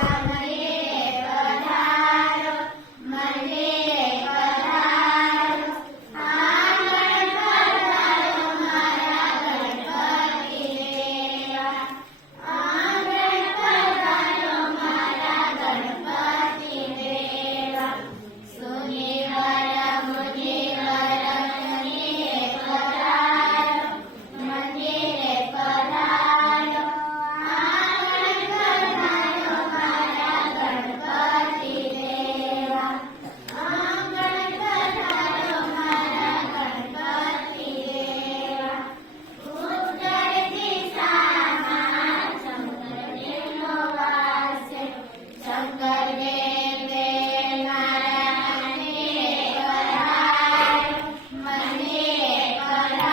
Bye.